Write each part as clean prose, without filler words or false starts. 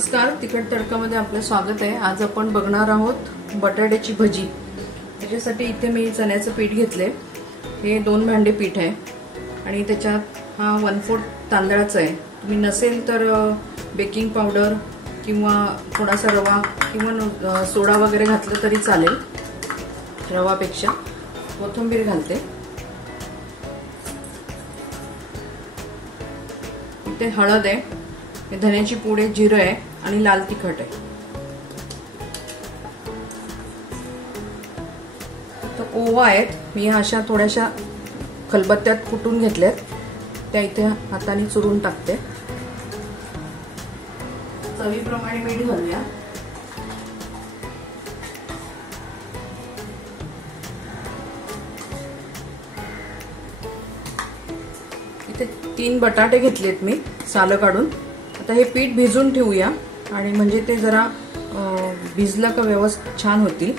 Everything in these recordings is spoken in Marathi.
नमस्कार, तिखट तडकामध्ये आपलं स्वागत आहे। आज आपण बघणार आहोत बटाट्याची भजी। त्याच्यासाठी इथे मी चण्याचं पीठ घेतले। हे 2 भांडे पीठ आहे आणि त्याच्यात हा 1/4 तांदळाचा आहे। तुम्ही नसेल तर बेकिंग पावडर किंवा थोडासा रवा किंवा सोडा वगैरे घातलं तरी चालेल। रवापेक्षा कोथिंबीर घालते। इथे हळद आहे, धन्याची पूड आहे, जिरं आहे आणि लाल तिखट आहे। तर ओवा आहेत, मी अशा थोड्याशा खलबत्त्यात कुटून घेतल्यात, त्या इथे हाताने चुरून टाकते। चवीप्रमाणे मीठ घालूया। इथे 3 बटाटे घेतलेत मी सालं काढून। आता हे पीठ भिजून ठेवूया आणि म्हणजे ते जरा भिजलं का व्यवस्थित छान होतील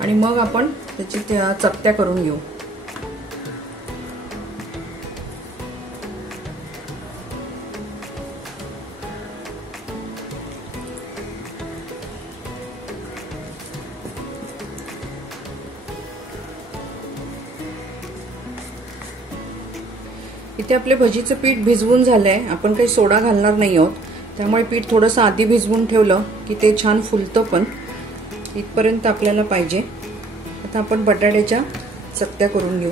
आणि मग आपण त्याची चकत्या करून घेऊ। इथे आपले भजीचं पीठ भिजवून झालंय। आपण काही सोडा घालणार नाही आहोत, त्यामुळे पीठ थोडंसं आधी भिजवून ठेवलं की ते छान फुलतं पण। इथपर्यंत आपल्याला पाहिजे। आता आपण बटाट्याच्या चकत्या करून घेऊ।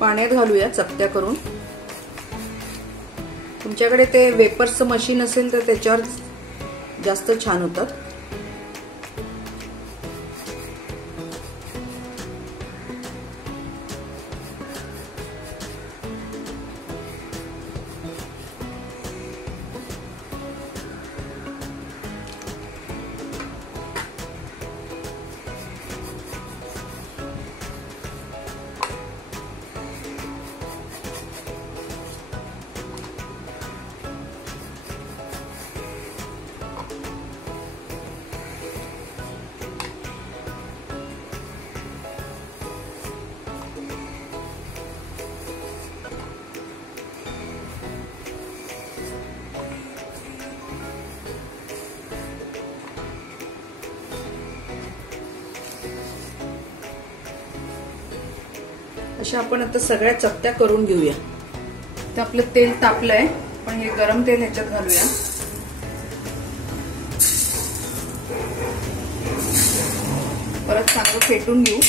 पाण्यात घालूया चकत्या करून। तुमच्याकडे ते वेपर्सचं मशीन असेल तर त्याच्यावर जास्त छान होतात। अशा आपण आता सगळ्या चकत्या करून घेऊया। तर आपलं तेल तापलंय, पण हे गरम तेल ह्याच्यात घालूया। परत चांगलं फेटून घेऊ।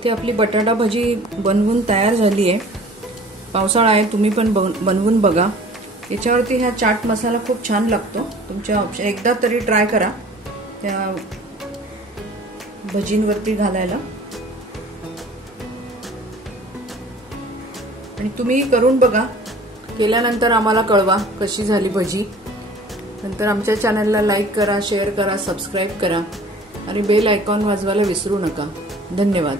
इथे आपली बटाटा भजी बनवून तयार झाली आहे. पावसाळा आहे, तुम्ही पण बनवून बघा. याच्यावरती हा चाट मसाला खूप छान लागतो. तुमच्या ऑप्शन एकदा तरी ट्राय करा त्या भजींवरती घालायला. आणि तुम्ही करून बघा, केल्यानंतर आम्हाला कळवा कशी झाली भजी. नंतर आमच्या चॅनलला लाईक करा, शेअर करा, सबस्क्राईब करा आणि बेल आयकॉन वाजवायला विसरू नका. धन्यवाद.